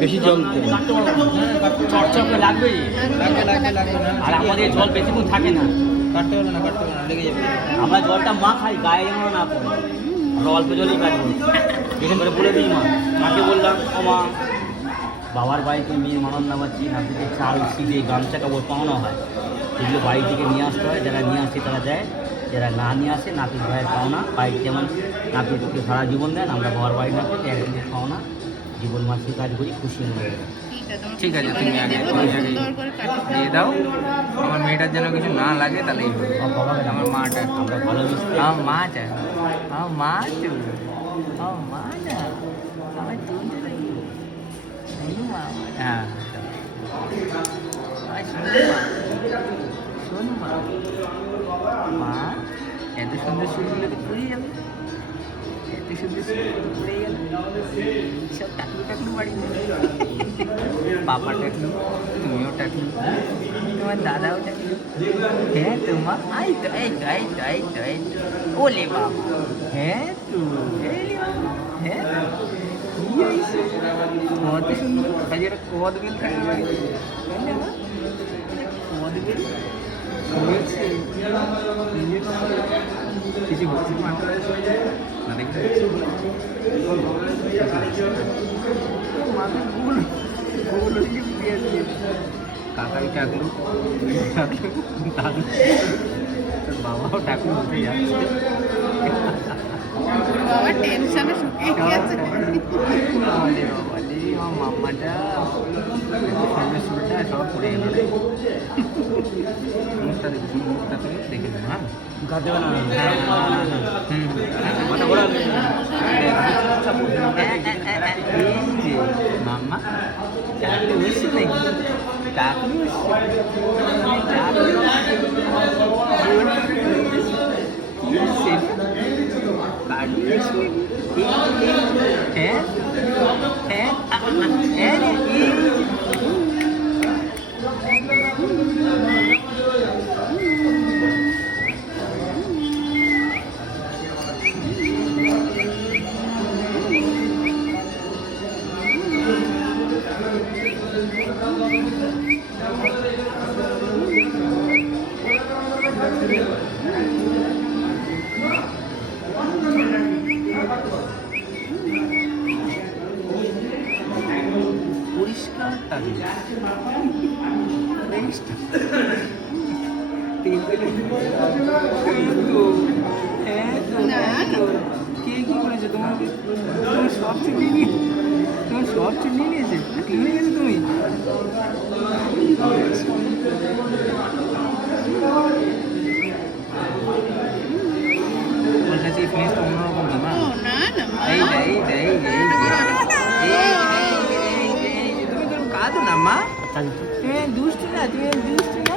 বেশি জল চটচকে লাগবে, আর আমাদের জল বেশিক্ষণ থাকে না, কাটতে হবে না লেগে যাবে। আমরা জলটা মা খাই, গায়ে যেন না পড়ে, আমরা অল্প জলেই কাজ করি। এখান করে বলে দিই মাকে বললাম, ও মা বাবার বাড়িতে মেয়ের মানব নামাচ্ছি, নাতিকে চাল সিঁড়ে গামছা কাপড় পাওয়ানো হয়, এগুলো বাড়ি থেকে নিয়ে আসতে হয়। যারা নিয়ে আসে তারা দেয়, যারা না নিয়ে আসে নাতির ভাইয়ের পাওনা, বাড়িতে যেমন নাতিকে সারা জীবন দেন, আমরা বাবার বাড়ি না পেয়ে একদিনের পাওনা জীবন মাসিক কাজ করি, খুশি মনে করি। ঠিক আছে, তুমি আগে দিয়ে দাও, আমার মেয়েটার যেন কিছু না লাগে, তাহলেই আমার মাটা, আমরা ভালো আমার মা চায়, আমার মা তো আমার মা না, আমার হ্যাঁ শোন মা, মা এত সুন্দর শুনলে তো পড়ে যাবে, এত সুন্দর পড়ে গেল সব টাকলু টাকলু বাড়ি, পাপা টাকলু, তুমিও টাকলু, তোমার দাদাও টাকলু। হ্যাঁ তো মা, আই তো এই তো এই তো এই তো এই তো ওলে বাবা, হ্যাঁ তো হ্যাঁ কি হয়েছে, কত সুন্দর, কাজে একটা কদ বেল থাকে বাড়িতে, কদ বেল হয়েছে কিছু হচ্ছে না, দেখি মাথায় গোল গোল হয়ে দিয়ে কাকাই টাকলু দাদু, তোর বাবাও টাকলু উঠে যাচ্ছে, বাবা টেনশনে শুকিয়ে গেছে। আমার মাম্মাটা সঙ্গে সুরটা সব পড়ে গেল রে, মুখটা দেখি, মুখটা থেকে দেখে দেবো। হ্যাঁ ঘাট দেবে না, মাম্মা চাকরি হচ্ছে নাকি, চাকরি হ্যাঁ হ্যাঁ হ্যাঁ পরিষ্কার থাকে, কে কি করেছে তোমাকে, তোমার সব চুল নিয়ে, তোমার সব চুল নিয়ে নিয়েছে, কি হয়ে গেছে তুমি, তোমার কাছে এই ফিনিশটা অন্যরকম না, এই যে এই যে এই যে তুমি তো কাঁদো না মা, তুমি দুষ্টু না, তুমি দুষ্টু না,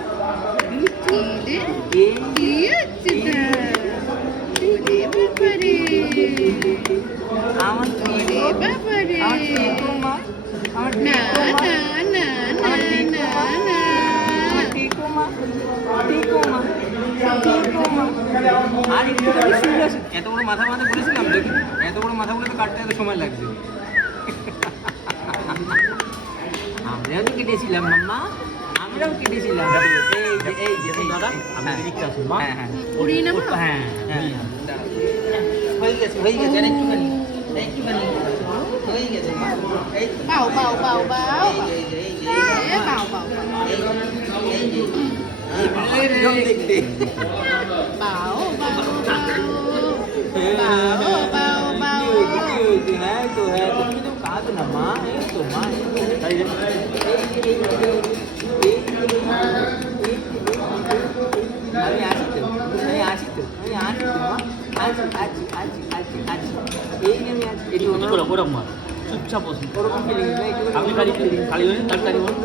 আমার এত বড় মাথা মাথা বলেছিলাম, দেখি এত বড় মাথা বলে তো কাটতে এত সময় লাগছে, আমরাও তো কেটেছিলাম মাম্মা, আমরাও কেটেছিলাম, এই যে দাদা হ্যাঁ হ্যাঁ হ্যাঁ হ্যাঁ হয়ে গেছে আর একটুখানি হয়ে গেছে মা, এই বাও বাও বাও বাও বাও বাও দেখতে বাও বাও বাও বাও হ্যাঁ তো তুমি তো কাঁদো না মা, এই তো মা, আমি আসি তো মা, এই আমি আছি, এটি হতে করে ওরকম মা চুপচাপ বসুন, ওরকম ফিলিং আপনি খালি হয়ে তাড়াতাড়ি বলুন।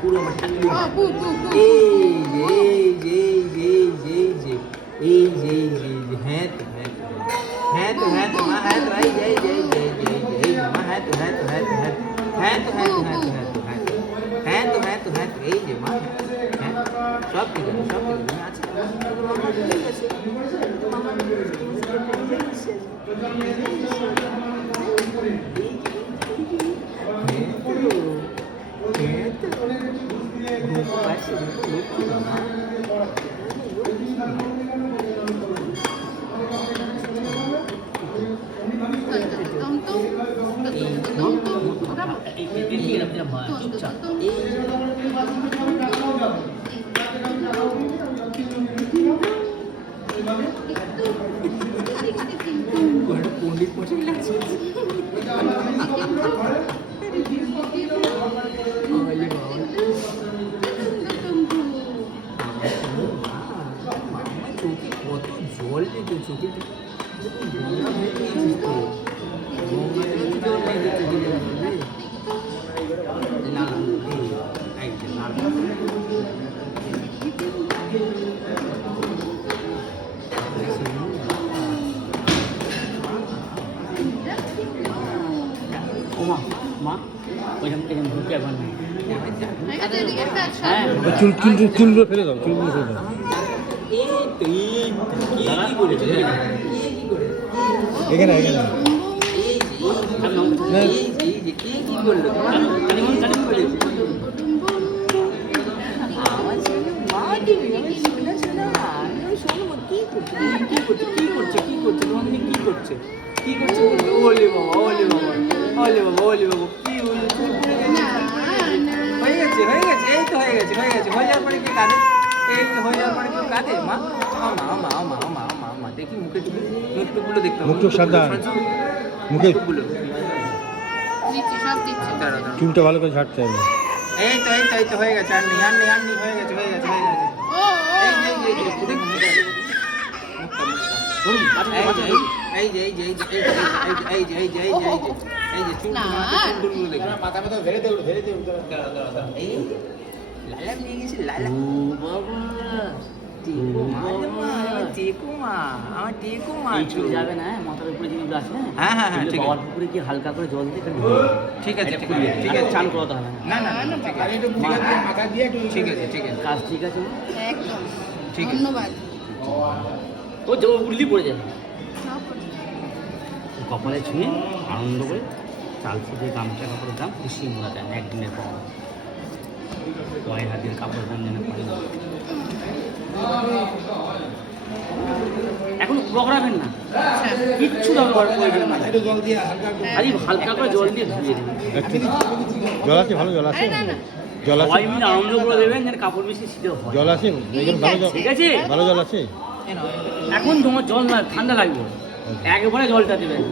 পুরো আমার ঠাকুর, হ্যাঁ তো মা, হ্যাঁ তো এই যে এই যে মা হ্যাঁ সব ঠিক আছে সব ঠিক আছে ঠিক আছে চুপচাপ পণ্ডিত মশাই লাগছে চোখে কত জল দিত চোখে ও মা মা ওইখান থেকে ঢুকে একবার নেই হ্যাঁ চুলগুলো ফেলে দাও চুলগুলো ফেলে দাও এখানে এখানে দেখি মুখে মুখটুকগুলো দেখতে মুখটুক সাবধান। মুখে- মুখটুকগুলো দিচ্ছি সব দিচ্ছি দাঁড়া দাঁড়া চুলটা ভালো করে ঝাড়তে হবে এই তো হয়ে গেছে আর নেই হয়ে গেছে ও এই যে দেখুন ধরুন চুলগুলো দেখুন মাথা মাথা ধরে দে এই লালা নিয়ে গেছে লালা ও বাবা আমার টেকুমা এই চলে যাবে না মাথার উপরে যেগুলো আছে হ্যাঁ, হ্যাঁ, হ্যাঁ, ঠিক আছে। বাবার পুকুরে কি হালকা করে জল দিয়ে ঠিক আছে ঠিক আছে চান করাতে হবে না না ঠিক আছে ঠিক আছে কাজ ঠিক আছে মা? একদম ঠিক আছে। ধন্যবাদ ও যে উল্লি পড়ে যাবে সব করছি। কপালে ছুঁয়ে আনন্দ করে চাল ফুটে গামছা কাপড়ের দাম খুশি মনে দেন একদিনের পর কয় হাতের কাপড় দাম যেন পাই না এখন বকরাবেন না কিচ্ছু দরকার প্রয়োজন না খালি হালকা করে জল দিয়ে ধুয়ে দেবেন জল আছে ভালো জল আছে আরে না, না। জল আছে সবাই মিলে আনন্দ করে দেবেন যেন কাপড় বেশি শীতেও হয় জল আছে এখানে ভালো জল ঠিক আছে ভালো জল আছে এখন তোমার জল না ঠান্ডা লাগবে একবারে জলটা দেবেন